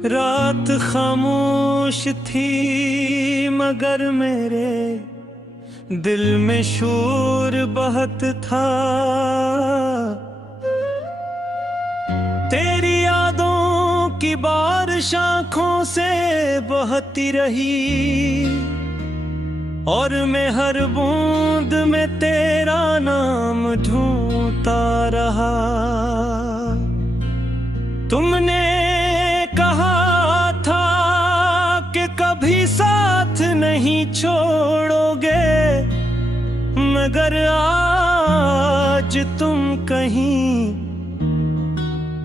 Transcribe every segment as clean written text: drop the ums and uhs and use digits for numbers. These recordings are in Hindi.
रात खामोश थी मगर मेरे दिल में शोर बहुत था। तेरी यादों की बारिश आँखों से बहती रही और मैं हर बूंद में तेरा नाम ढूंढता रहा। तुमने कहा था कि कभी साथ नहीं छोड़ोगे, मगर आज तुम कहीं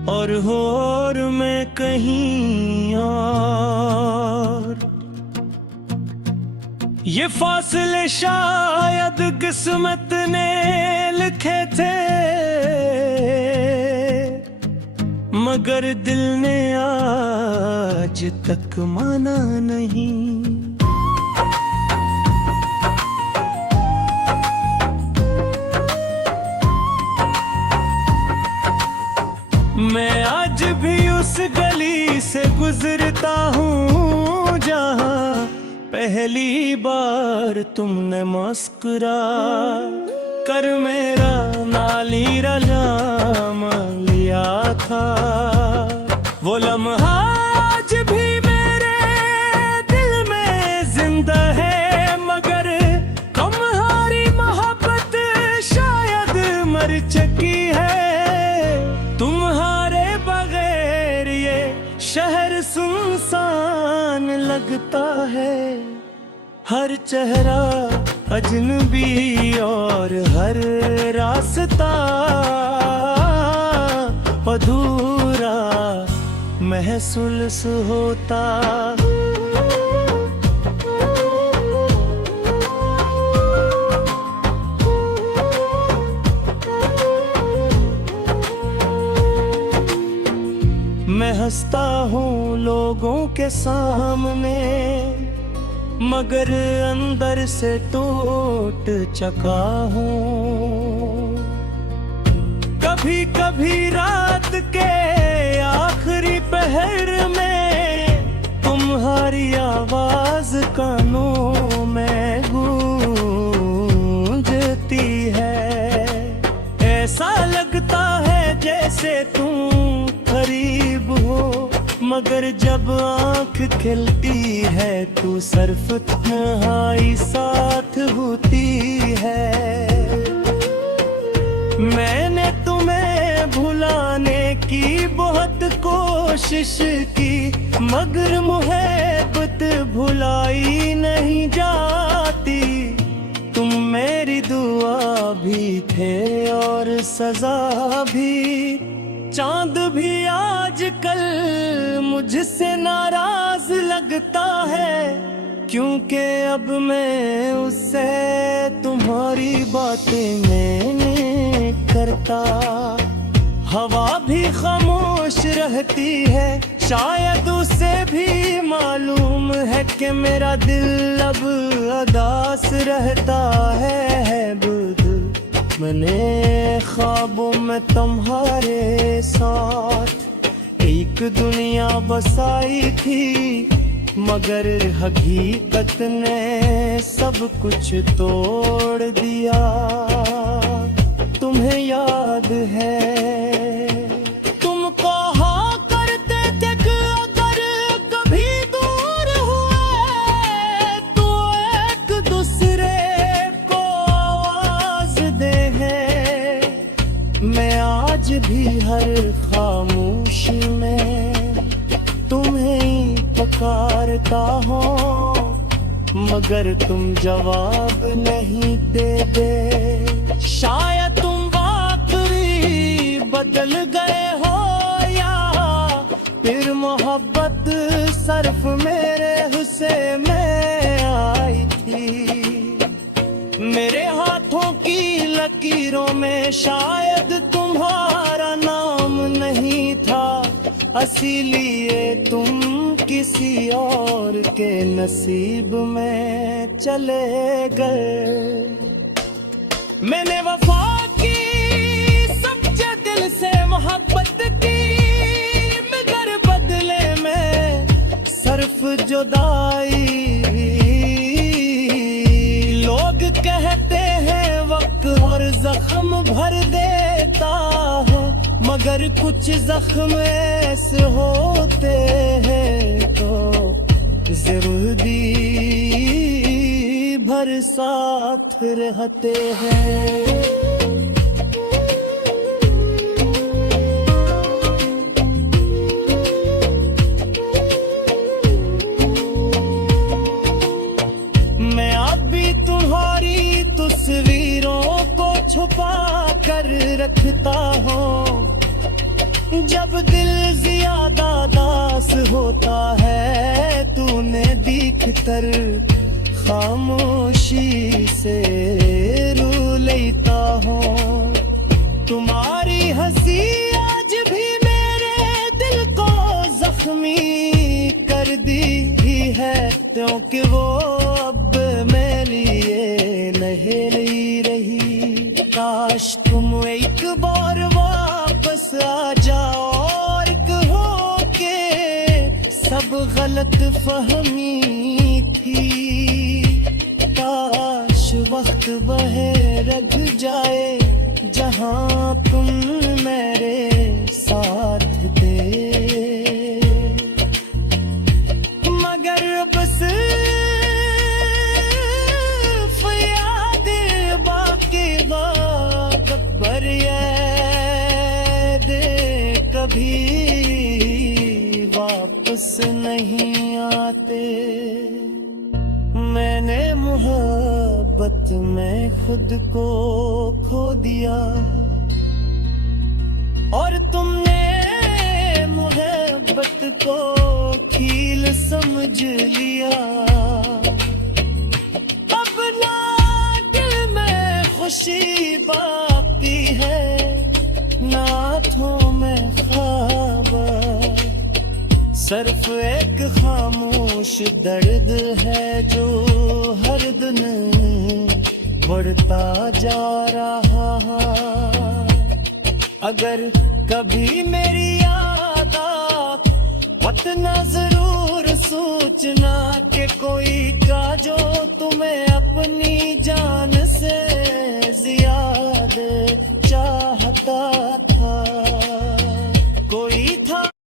और हो और मैं कहीं और। ये फासले शायद किस्मत ने लिखे थे, मगर दिल ने आज तक माना नहीं। मैं आज भी उस गली से गुजरता हूँ जहाँ पहली बार तुमने मुस्कुरा कर मेरा नालीरा जाम लिया था। वो लम्हा आज भी मेरे दिल में जिंदा है, मगर तुम्हारी मोहब्बत शायद मर चुकी है। तुम्हारे बगैर ये शहर सुनसान लगता है, हर चेहरा अजनबी और हर रास्ता अधूरा महसूस होता। मैं हंसता हूँ लोगों के सामने, मगर अंदर से टूट चुका हूँ। कभी कभी रात के आखिरी पहर में तुम्हारी आवाज कानों में गूंजती है। ऐसा लगता है जैसे तुम करीब हो, मगर जब आँख खिलती है तू सिर्फ तन्हाई साथ होती है। मैंने तुम्हें भुलाने की बहुत कोशिश की, मगर मुहब्बत भुलाई नहीं जाती। तुम मेरी दुआ भी थे और सजा भी। चांद भी आजकल मुझसे नाराज लगता है, क्योंकि अब मैं उससे तुम्हारी बातें नहीं करता। हवा भी खामोश रहती है, शायद उसे भी मालूम है कि मेरा दिल अब उदास रहता है। बुध मैंने ख्वाबों में तुम्हारे साथ एक दुनिया बसाई थी, मगर हकीकत ने सब कुछ तोड़ दिया। तुम्हें याद है तुम कहा करते थे कि अगर कभी दूर हुए तो एक दूसरे को आवाज दे है। मैं आज भी हर खामोशी में तुम्हें ही पुकारता हूँ, मगर तुम जवाब नहीं देते। शायद तुम वाकई बदल गए हो, या फिर मोहब्बत सिर्फ मेरे हिस्से में आई थी। मेरे हाथों की लकीरों में शायद तुम्हारा नाम नहीं था, इसीलिए तुम किसी और के नसीब में चले गए। मैंने वफा की सच्चे दिल से मोहब्बत की, मगर बदले में जुदाई। लोग कहते हैं वक्त और जख्म भर देता है, मगर कुछ जख्म ऐसे होते हैं तो जिंदगी भर साथ रहते हैं। तस्वीरों को छुपा कर रखता हूँ, जब दिल ज्यादा दास होता है तूने दिख कर खामोशी से रू लेता हूँ। तुम्हारी हंसी आज भी मेरे दिल को जख्मी कर दी है, क्योंकि वो अब मेरे लिए नहीं रही। काश तुम एक बार वापस आ जाओ और कहो के सब गलत फहमी थी। काश वक्त बहे रख जाए जहां तुम मेरे साथ थे, मगर बस कभी वापस नहीं आते। मैंने मोहब्बत में खुद को खो दिया और तुमने मोहब्बत को खील समझ लिया। अब ना दिल में खुशी बाकी है, ना आँखों में ख्वाब, सिर्फ एक खामोश दर्द है जो हर दिन बढ़ता जा रहा। अगर कभी मेरी याद वतना जरूर सोचना कि कोई का जो तुम्हें अपनी जान से